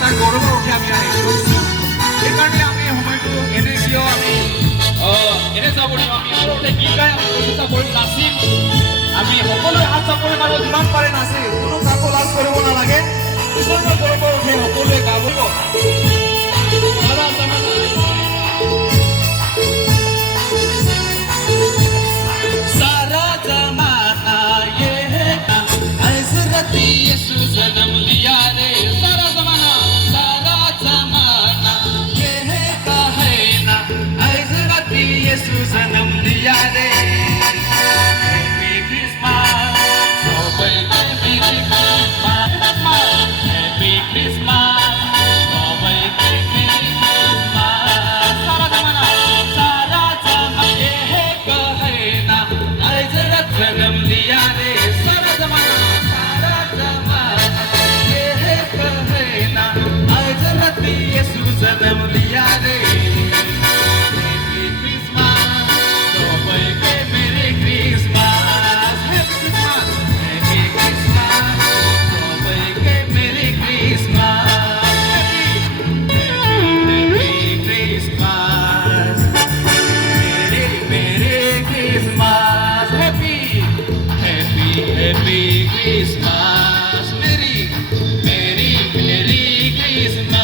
তাক গৌৰৱৰ উঠে আমি কৈছোঁ সেইকাৰণে আমি সময়টো এনে কিয় আমি এনে যাব দিম আমি ওপৰতে গীত গাই আমি প্ৰচেষ্টা কৰিম নাচিম আমি সকলোৱে হাত চাপৰি মাৰিব যিমান পাৰে নাচি কোনো কাকো লাজ কৰিব নালাগে ঈশ্বৰৰ গৌৰৱৰ উঠে সকলোৱে গাব जन्म लिया रे हैप्पी क्रिसमस सोबई के मेरी क्रिसमस हैप्पी क्रिसमस सोबई के मेरी क्रिसमस सारा जमाना ये है कहना आज रात जन्म लिया रे सारा जमाना ये है कहना आज रात यीशु जन्म लिया रे Happy Christmas, Merry Christmas.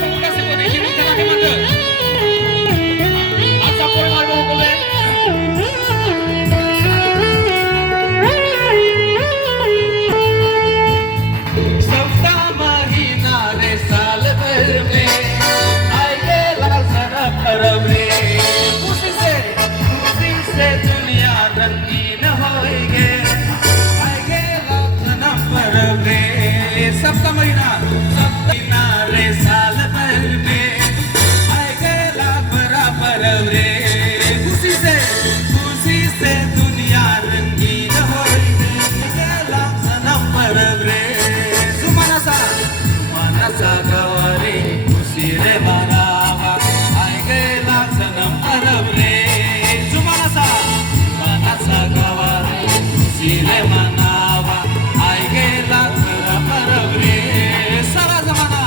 Aku kasih kau ini kita lagi macam. Asal kau malu boleh. Sabda mahina re saal bhar mein aaye laal sara parab re. दुनिया रंगीन होएगे आएगे लाखना परब रे सबका महीना रे साल भर में आएगे लाख बड़ा परब रे खुशी से दुनिया रंगीन होएगे आएगे लाखना परब रे सुमना सा गवारे खुशी रे मनावा आएगे लाखना परब रे Sile manawa, ay gela parab re. Sara zamana,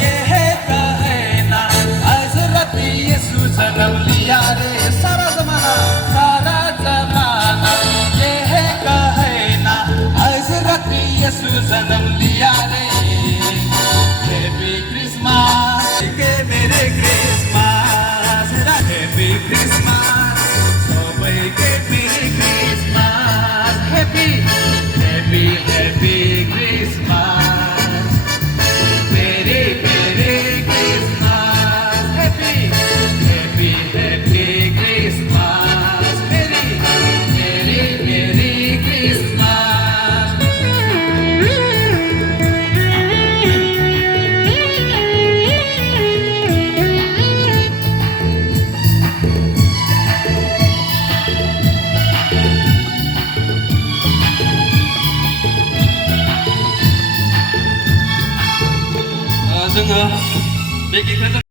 ye hai kahna. Hazrat Yesu janam liya re. Sara zamana, ye hai kahna. Hazrat Yesu janam liya re. Happy Christmas, ke mere Christmas, Happy Christmas. Happy Christmas, Merry Christmas, Happy Christmas, Merry Christmas. जोङो बे गितखौ